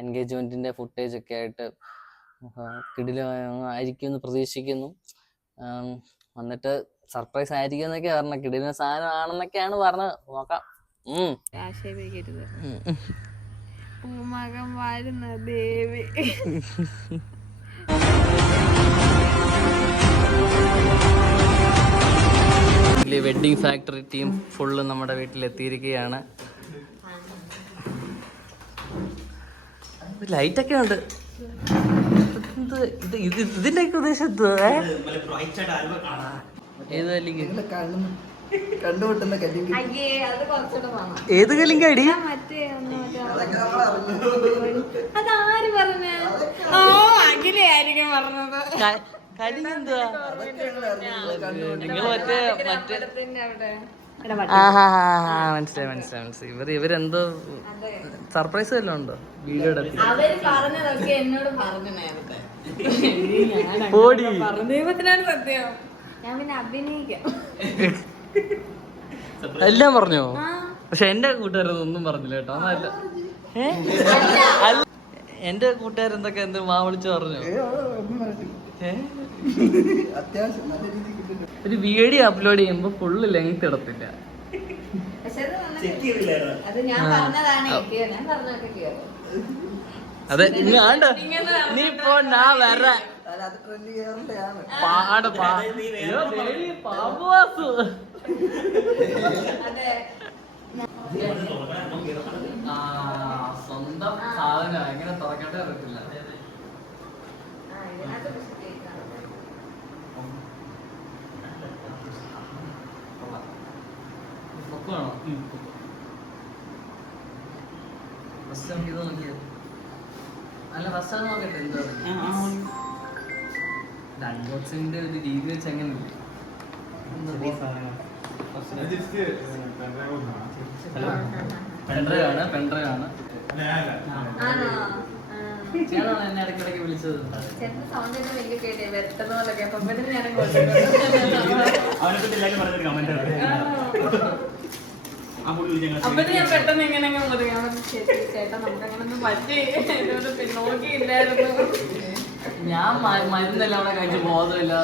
എൻഗേജ്മെന്റിന്റെ footage ഒക്കെ ആയിട്ട് കിടിലമായിരിക്കും എന്ന് പ്രതീക്ഷിക്കുന്നു. വന്നിട്ട് സർപ്രൈസ് ആയിരിക്കും എന്നൊക്കെ പറഞ്ഞ, കിടിലൻ സാധനം ആണെന്നൊക്കെയാണ് പറഞ്ഞത്. നോക്കാം. ആശയപിക്കരുത്. പൂമകം വാഴുന്ന ദേവി. വെഡ്ഡിങ് ഫാക്ടറി ടീം ഫുള്ള് നമ്മുടെ വീട്ടിലെത്തിയിരിക്കുകയാണ്. ലൈറ്റൊക്കെ ഉണ്ട്. ഇതിന്റെയൊക്കെ ഉദ്ദേശം ഏത് ഏത് കല്ലിങ്കാടി? അതാര് പറഞ്ഞ? അഖിലായിരിക്കും പറഞ്ഞത്. നിങ്ങൾ മനസ്സിലായി. ഇവരെന്തോ സർപ്രൈസ് വല്ലതും ഉണ്ടോ? വീഡിയോ എല്ലാം പറഞ്ഞോ? പക്ഷെ എന്റെ കൂട്ടുകാരൊന്നും പറഞ്ഞില്ല കേട്ടോ. അതല്ല, എന്റെ കൂട്ടുകാരെന്തൊക്കെ എന്ത് മാ വിളിച്ചു പറഞ്ഞു. ഒരു വീഡിയോ അപ്ലോഡ് ചെയ്യുമ്പോ ഫുള്ള് ലെങ്ത് ഇടത്തില്ല. അതെ, നീ ഇപ്പോ ഞാൻ വരാ പാമ്പുവാസു. സ്വന്തം സാധനം എങ്ങനെ തുറക്കട്ടെ പറ്റില്ല. അല്ല, ഫസ്റ്റ് നോക്കട്ടെ എന്താ അൺബോക്സിന്റെ ഒരു രീതി വെച്ച് എങ്ങനെ പെൻഡ്രൈവ് ആണ്. എന്നെ ഇടയ്ക്കിടയ്ക്ക് വിളിച്ചത്. അപ്പൊ ഞാൻ പെട്ടെന്ന് ഇങ്ങനെ ചേട്ടാ നമുക്കങ്ങനെ പറ്റി നോക്കിയില്ലായിരുന്നു. ഞാൻ മരുന്നെല്ലാം അവിടെ കഴിച്ച് ബോധമില്ല.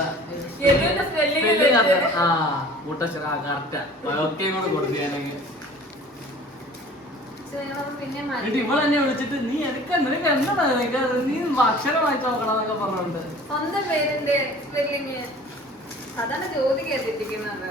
ഇവളെന്നെ വിളിച്ചിട്ട് നീ നിനക്ക് എന്നടാ നീ അക്ഷരമായിട്ട് നോക്കണം എന്നൊക്കെ പറഞ്ഞോണ്ട് സ്വന്തം പേരിന്റെ സ്പെല്ലിങ് അതാണ് ജ്യോതി കേട്ടിരിക്കുന്നത്.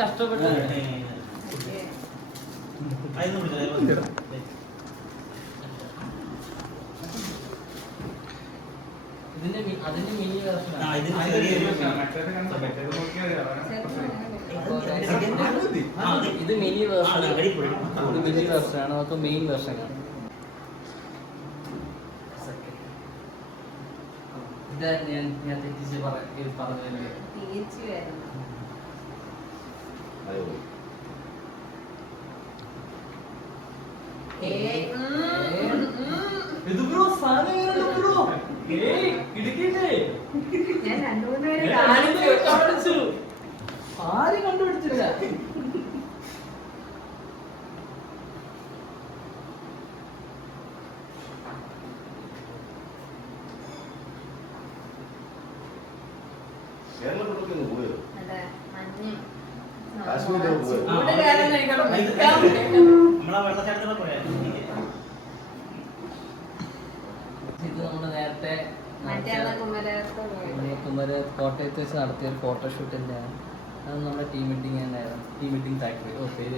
കഷ്ടപ്പെട്ടു. അതിന്റെ മിനി ഇത് മിനി വേർഷനാണ്. നമുക്ക് മെയിൻ വേർഷൻ കാണാം. ഇതാ ഞാൻ തെറ്റിച്ച് പറഞ്ഞതല്ലേ. ഇത് ബ്രോ സാധനം കാണിച്ചു. ആരും കണ്ടുപിടിച്ചില്ല. ഇത് നമ്മള് നേരത്തെ കോട്ടയത്ത് വെച്ച് നടത്തിയ ഒരു ഫോട്ടോഷൂട്ടിന്റെ ആണ്. അത് നമ്മുടെ ടീം മീറ്റിംഗ് തന്നെയായിരുന്നു. Team meeting factory. പേര്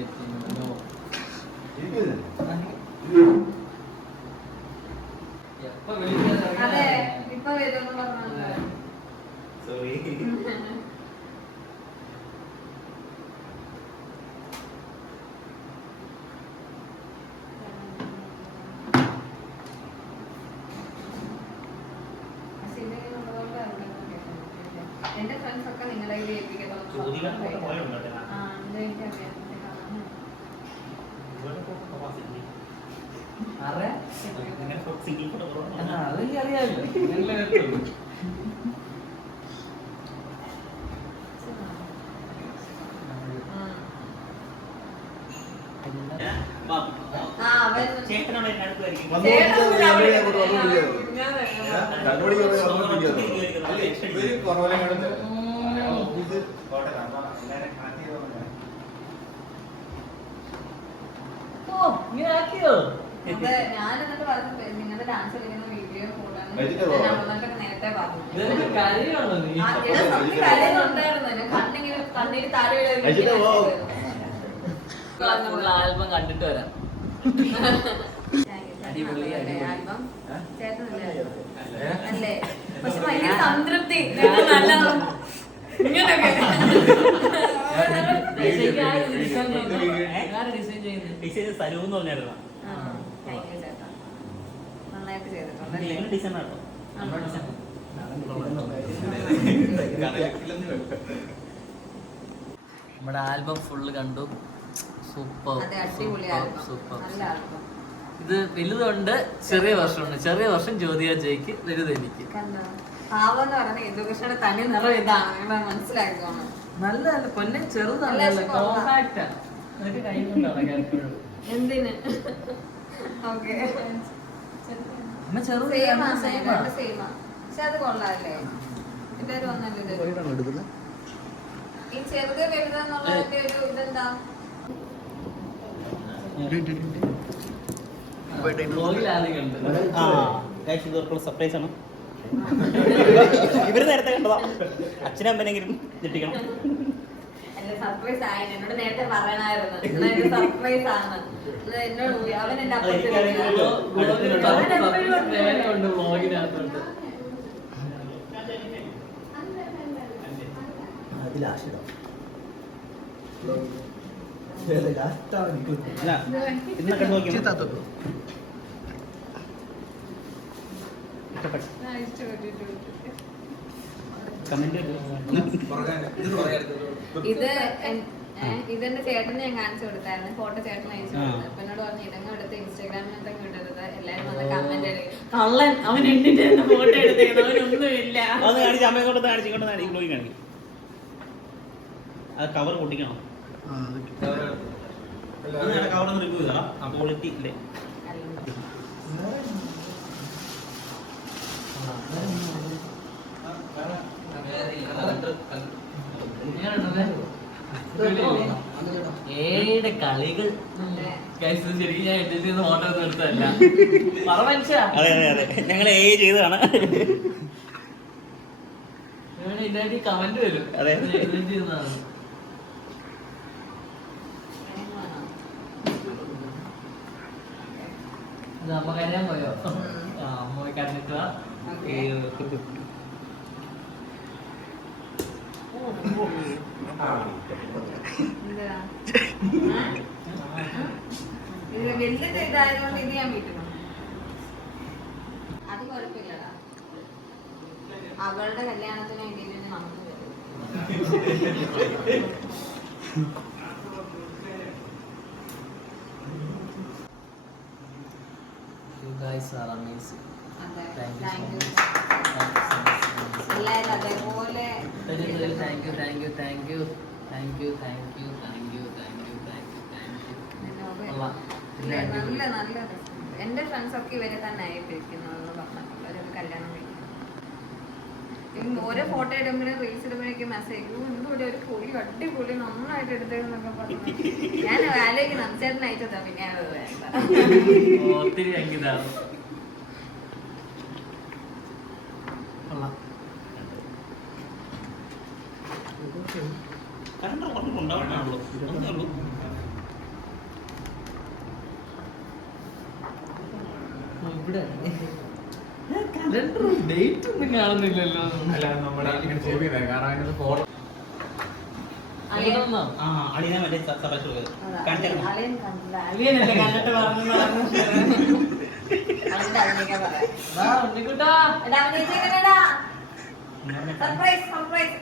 എപ്പോ എന്റെ ഫ്രണ്ട്സ് ഒക്കെ നിങ്ങളെ ഞാൻ എന്നിട്ട് പറഞ്ഞു നിങ്ങളുടെ ഡാൻസ് കളിക്കുന്ന വീഡിയോ ഫോട്ടോ നേരത്തെ പറഞ്ഞു കരയുന്നുണ്ടായിരുന്നു കണ്ണിങ്ങനെ കണ്ണീര് താഴെ ആൽബം കണ്ടിട്ട് വരാം. ആൽബം ചേട്ടനല്ലേ അല്ലേ? പക്ഷെ ഭയങ്കര സംതൃപ്തി നല്ല ഇങ്ങനൊക്കെ നന്നായിട്ട് ചെയ്തിട്ടുണ്ട്. നമ്മുടെ ആൽബം ഫുള്ള് കണ്ടു. Super super. ഇത് വലുതുണ്ട്, ചെറിയ വർഷമുണ്ട്. ചെറിയ വർഷം ജ്യോതിക ജയ്ക്ക്, വലുത് എനിക്ക്. പാവെന്ന് പറഞ്ഞ എഡ്യൂക്കേഷന്റെ തനി നിറം ഇതാണ് മനസ്സിലാക്കിക്കോണം. നല്ല പൊന്നെ ചെറുതല്ല, കോമ്പാക്റ്റാ. അതൊക്കെ കൈകൊണ്ടാണ് എന്തിന് ഓക്കെ പക്ഷെ അത് കൊള്ളാല്ലേ? എല്ലാരും ഒന്നല്ലേ ഈ ചെറുത് വലുതെന്നുള്ളതിന്റെ ഒരു ഇതെന്താ? സർപ്രൈസ് ആണ്. ഇവര് നേരത്തെ കണ്ടതാ. അച്ഛനും അമ്മനെങ്കിലും ഞെട്ടിക്കണം. സർപ്രൈസ് ആയി എന്നോട് നേരത്തെ പറയണായിരുന്നു. സർപ്രൈസ് ആണ് എന്നോട്. അവൻ എന്റെ ഇതെന്റെ ചേട്ടന് ഞാൻ കാണിച്ചു കൊടുത്തായിരുന്നു. ഫോട്ടോ ചേട്ടൻ അയച്ചു കൊടുത്തു. അപ്പൊ എന്നോട് പറഞ്ഞു ഇതങ്ങ് എടുത്ത് ഇൻസ്റ്റാഗ്രാമിൽ എന്തെങ്കിലും ഇടരുത്, എല്ലാരും വന്ന് കമന്റ് കള്ളൻ അവൻ എണ്ണിട്ട് ഫോട്ടോ എടുത്തേക്കുന്നവനൊന്നുമില്ല. കവർ പൊട്ടിക്കണം. കവർ റിവ്യൂ ചെയ്താ ക്വാളിറ്റി ഇല്ലേ? ഏയുടെ കളികൾ ശരിക്കും ഞാൻ എഡിറ്റ് ചെയ്ത് ഫോട്ടോ ഒന്നും എടുത്തതല്ല. അതെ അതെ അതെ, ഞങ്ങൾ ചെയ്തതാണ്. ഇതിനായിട്ട് കമന്റ് വരും. അതെ എഡിറ്റ് ചെയ്യുന്നതാണ്. അമ്മ കരയാൻ പോയോ? അമ്മ പോയി കരഞ്ഞിട്ട് വലിയത് ഇതായതുകൊണ്ട് ഇത് ഞാൻ വീട്ടിൽ അത് കുഴപ്പമില്ലടാ. അവളുടെ കല്യാണത്തിന് വേണ്ടിയിട്ട് നമുക്ക് You guys are amazing. Thank you so much. എല്ലാവരും അതേപോലെ Thank you. നല്ല നല്ല എന്റെ ഫ്രണ്ട്സ് ഒക്കെ ഇവരെ തന്നെ ആയിട്ടിരിക്കുന്നു പറഞ്ഞിട്ടുള്ള ഒരു കല്യാണം കഴിക്കും. ഓരോ ഫോട്ടോ ഇടുമ്പോഴും റീൽസ് ഇടുമ്പോഴേക്കും മെസ്സേജ് ഇവിടെ ഒരു പൊളി അടിപൊളി നന്നായിട്ട് എടുത്തതെന്നൊക്കെ പറഞ്ഞു. ഞാൻ ആലോചിക്കും നംചേട്ടൻ അയച്ചതാ. പിന്നെ ഒത്തിരി അങ്കിതാണ്. കലണ്ടറും ഡേറ്റ് ഒന്നും കാണുന്നില്ലല്ലോ. സർപ്രൈസ് സർപ്രൈസ്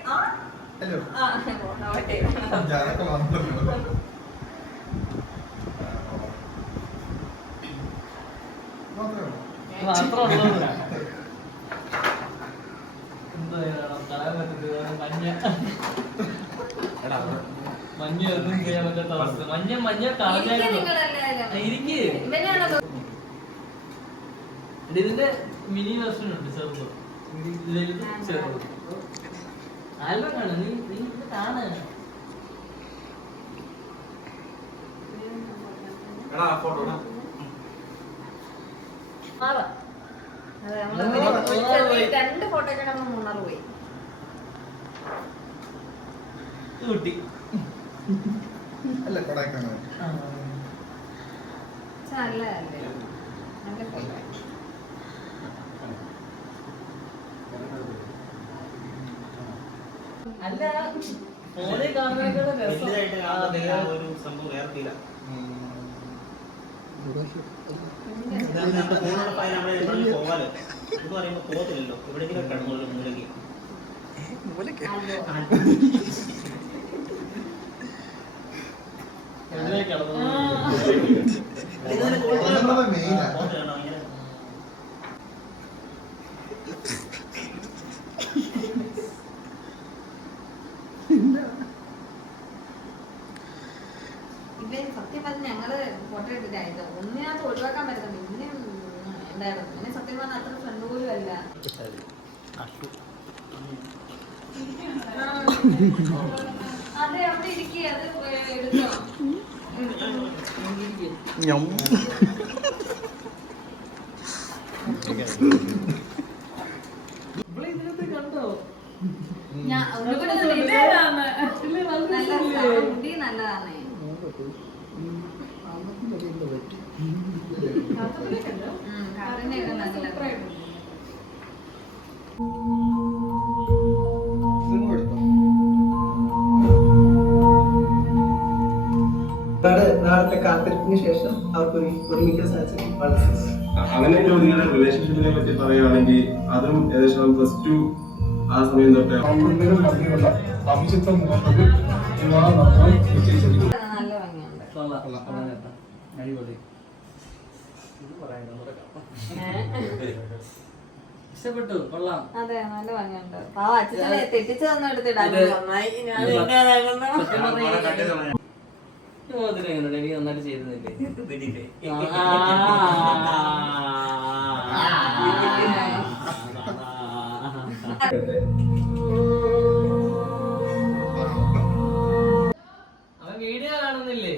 മാത്രമുള്ളത് എന്താ കളയാൻ പറ്റുന്നത് മഞ്ഞ മഞ്ഞ ഒന്നും ചെയ്യാൻ പറ്റാത്ത അവസ്ഥ. മഞ്ഞ ഇരിക്ക്. ഇതിന്റെ മിനി വെർഷൻ ഉണ്ട്, ചെറുത് ചെറുത്. ആൽബം കാണും, നീ കാണാ. രണ്ട് ഫോട്ടോക്കെ നമ്മൾ മൂന്നാർ പോയി. ഊട്ടി അല്ല കൊടൈക്കനാൽ. നല്ലതല്ലേ, നല്ല ഫോട്ടോ. അല്ല ഫോണിൽ കാണുന്നതിനേക്കാളും രസം ഒരു സംഭവം വേറെ ഫീല. പോവാലോ എന്ന് പറയുമ്പോ പോകത്തില്ലല്ലോ, എവിടെയെങ്കിലും കടന്നോളൂ മൂലക്ക്. ഇവൻ സത്യം പറഞ്ഞ ഞങ്ങള് ഫോട്ടോ എടുത്തിട്ടായത് ഒന്നിനകത്ത് ഒഴിവാക്കാൻ പറ്റുന്നുണ്ട്. ഇന്നെ എന്തായിരുന്നു ഇങ്ങനെ സത്യം പറഞ്ഞ അത്ര ഫ്രണ്ട് പോലും അല്ല. അതെ അവിടെ ഇരിക്കുക, അത് എടുത്തോ. കണ്ടോ മുടി നല്ലതാണ്. കാറിനെയൊക്കെ നല്ല നാളത്തെ കാത്തിരിപ്പിന് ശേഷം അവർക്ക് ഒരുമിക്കാൻ സാധിച്ചത് വളരെ അങ്ങനെ ജ്യോതിയുടെ റിലേഷൻഷിപ്പിനെ പറ്റി പറയുകയാണെങ്കിൽ അതും ഏകദേശം +2 ആ സമയം തൊട്ട് നല്ല ഭംഗിയുണ്ട്. അടിപൊളി. ഇഷ്ടപ്പെട്ടു, കൊള്ളാം. അതെ നല്ല ഭംഗിയുണ്ട്. പാവ അച്ഛനെ തെറ്റിച്ച് തന്നു എടുത്തിടാൻ നന്നായി. എങ്ങനെയുണ്ട്? എനിക്ക് നന്നായിട്ട് ചെയ്തിരുന്നില്ലേ? അവൻ വീഡിയോ കാണുന്നില്ലേ?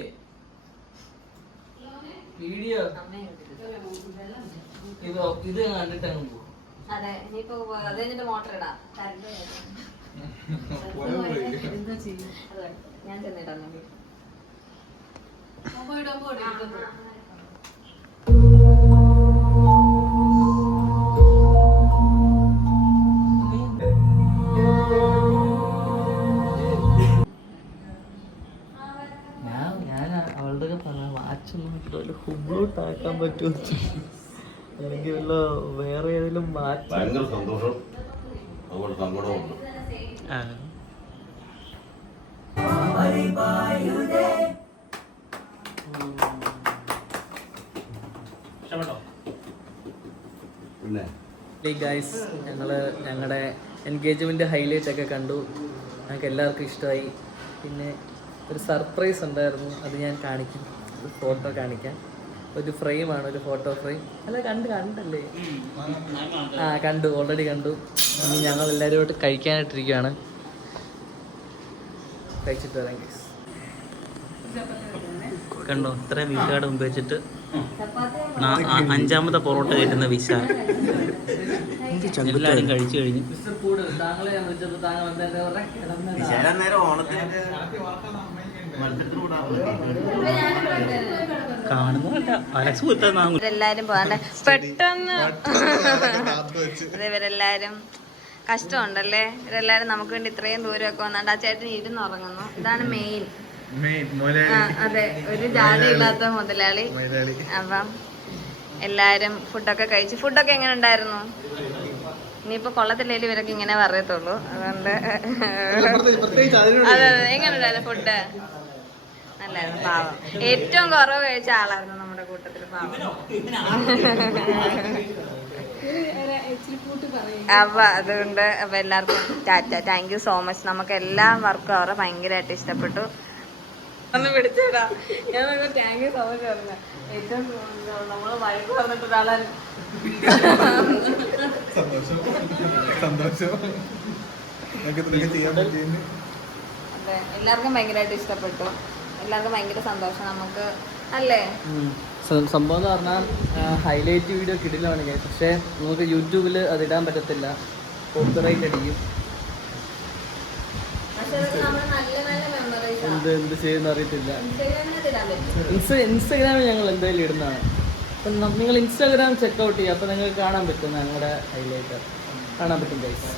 വീഡിയോ ഇത് കണ്ടിട്ട് അങ്ങ് പോകും. അതെ ഇനിയിപ്പോ അത് കഴിഞ്ഞിട്ട് മോട്ടർ ഇടാം. ഞാൻ ചെന്നിടാം. ഞാൻ അവളുടെ പറഞ്ഞ വാച്ചൊന്നും ഹുബ്ലൂട്ടാക്കാൻ പറ്റുമോ, അല്ലെങ്കിൽ വല്ല വേറെ ഏതെങ്കിലും വാച്ച്. ഭയങ്കര സന്തോഷം, അതുപോലെ സങ്കടമുണ്ട്. പിന്നെ ഗൈസ്, ഞങ്ങളുടെ എൻഗേജ്മെൻറ്റ് ഹൈലൈറ്റ് ഒക്കെ കണ്ടു. ഞങ്ങൾക്ക് എല്ലാവർക്കും ഇഷ്ടമായി. പിന്നെ ഒരു സർപ്രൈസ് ഉണ്ടായിരുന്നു, അത് ഞാൻ കാണിക്കാം. ഒരു ഫോട്ടോ കാണിക്കാം. ഒരു ഫ്രെയിമാണ്, ഒരു ഫോട്ടോ ഫ്രെയിം. അല്ല കണ്ടല്ലേ? കണ്ടു, ഓൾറെഡി കണ്ടു. ഇനി ഞങ്ങൾ എല്ലാവരുമായിട്ട് കഴിക്കാനായിട്ടിരിക്കുകയാണ്. കഴിച്ചിട്ട് വരാം ഗൈസ്. കണ്ടോ, ഇത്ര വീട്ടുകാരുടെ മുമ്പ് വെച്ചിട്ട് 5ാമത്തെ പൊറോട്ട കയറ്റുന്ന വിശാൽ. എല്ലാവരും കഴിച്ചു കഴിഞ്ഞു. താങ്കളെ ഞാൻ വിളിച്ചപ്പോൾ താങ്കൾ എന്താ കാണുന്നില്ല, അലക്സ് കുത്താൻ ഇവരെല്ലാരും പോകാണ്ട് പെട്ടെന്ന് ഇവരെല്ലാരും കഷ്ടമുണ്ടല്ലേ. ഇവരെല്ലാരും നമുക്ക് വേണ്ടി ഇത്രയും ദൂരമൊക്കെ വന്നാണ്ട് ആ ചേട്ടൻ ഇരുന്നുറങ്ങുന്നു. ഇതാണ് മെയിൻ. അതെ, ഒരു ജാടയില്ലാത്ത മുതലാളി. അപ്പം എല്ലാരും ഫുഡൊക്കെ കഴിച്ചു. ഫുഡൊക്കെ എങ്ങനെ ഉണ്ടായിരുന്നു? ഇനിയിപ്പോ കൊള്ളത്തില്ലേലും ഇവരൊക്കെ ഇങ്ങനെ പറയത്തുള്ളൂ. അതുകൊണ്ട് അതെ എങ്ങനെ ഉണ്ടായിരുന്നു ഫുഡ്? നല്ലായിരുന്നു. പാവം ഏറ്റവും കുറവ് കഴിച്ച ആളായിരുന്നു നമ്മുടെ കൂട്ടത്തിൽ. പാവം അപ്പൊ അതുകൊണ്ട് അപ്പൊ എല്ലാവർക്കും Tata. Thank you so much. നമുക്ക് എല്ലാ വർക്കും അവരെ ഭയങ്കരമായിട്ട് ഇഷ്ടപ്പെട്ടു. ഒന്ന് പിടിച്ചേടാ. ഞാൻ താങ്ക് യു സോ മച്ച് പറഞ്ഞ ഏറ്റവും നമ്മള് വഴക്ക് പറഞ്ഞിട്ട് ഒരാളാണ്. സന്തോഷം സന്തോഷം ഞങ്ങൾക്ക് ഇത്രയൊക്കെ ചെയ്യാൻ പറ്റിയതിന്. അതെ, എല്ലാവർക്കും ഭയങ്കരമായിട്ട് ഇഷ്ടപ്പെട്ടു. എല്ലാവർക്കും ഭയങ്കര സന്തോഷം നമുക്ക് അല്ലേ. സംഭവം എന്ന് പറഞ്ഞാൽ ഹൈലൈറ്റ് വീഡിയോ കിടിലാണ് ഞാൻ. പക്ഷേ നമുക്ക് യൂട്യൂബിൽ അത് ഇടാൻ പറ്റത്തില്ല, കോപ്പിറൈറ്റ് അടിക്കും. പക്ഷെ അതൊക്കെ നമ്മുടെ നല്ല നല്ല മെമ്മറീസ് എന്ത് ചെയ്യുന്ന അറിയത്തില്ല. ഇടാൻ പറ്റും. ഇൻസ്റ്റാഗ്രാമിൽ ഞങ്ങൾ എന്തായാലും ഇടുന്നതാണ്. അപ്പം നിങ്ങൾ ഇൻസ്റ്റാഗ്രാം ചെക്കൗട്ട് ചെയ്യുക, അപ്പോൾ നിങ്ങൾക്ക് കാണാൻ പറ്റും ഞങ്ങളുടെ ഹൈലൈറ്റ് കാണാൻ പറ്റും ഗൈസ്.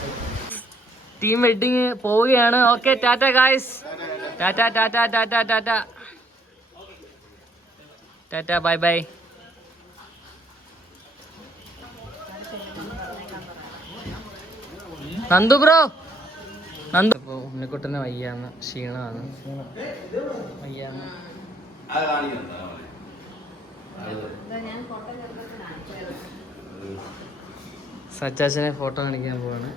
ടീം വെഡിങ് പോവുകയാണ്. Okay, Tata guys. Tata Tata Tata Tata Tata bye bye. Nandu bro, Nandu. അപ്പോൾ ഉണ്ണിക്കുട്ടന് വയ്യാന്ന്, ക്ഷീണമാണ്, വയ്യാന്ന്. അത് കാണിക്കണ്ട ഞാൻ ഫോട്ടോ സച്ചാച്ചനെ ഫോട്ടോ കാണിക്കാൻ പോവാണ്.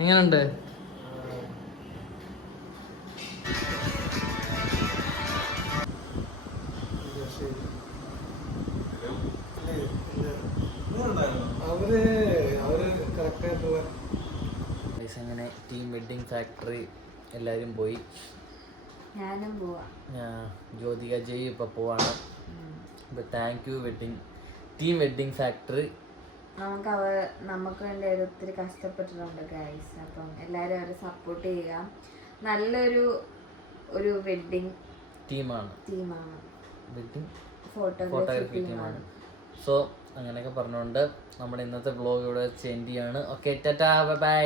എങ്ങനുണ്ട്? അവര് കറക്റ്റായിട്ട് അങ്ങനെ ടീം വെഡിങ് ഫാക്ടറി എല്ലാവരും പോയി. ഞാനും പോവാ. ജ്യോതിക ജയ് ഇപ്പോൾ പോവാണ്. അപ്പോൾ thank you team wedding factory. നമുക്ക് വേണ്ടി അവർ ഒത്തിരി കഷ്ടപ്പെട്ടിട്ടുണ്ട് ഗൈസ്. അപ്പം എല്ലാവരും അവരെ സപ്പോർട്ട് ചെയ്യുക. നല്ലൊരു വെഡ്ഡിങ് ടീമാണ്. വെഡ്ഡിങ് ഫോട്ടോഗ്രാഫി ടീമാണ്. സോ അങ്ങനെയൊക്കെ പറഞ്ഞുകൊണ്ട് നമ്മുടെ ഇന്നത്തെ വ്ളോഗ് ഇവിടെ വെച്ച് എൻഡ് ചെയ്യാണ്. Okay, tata bye bye.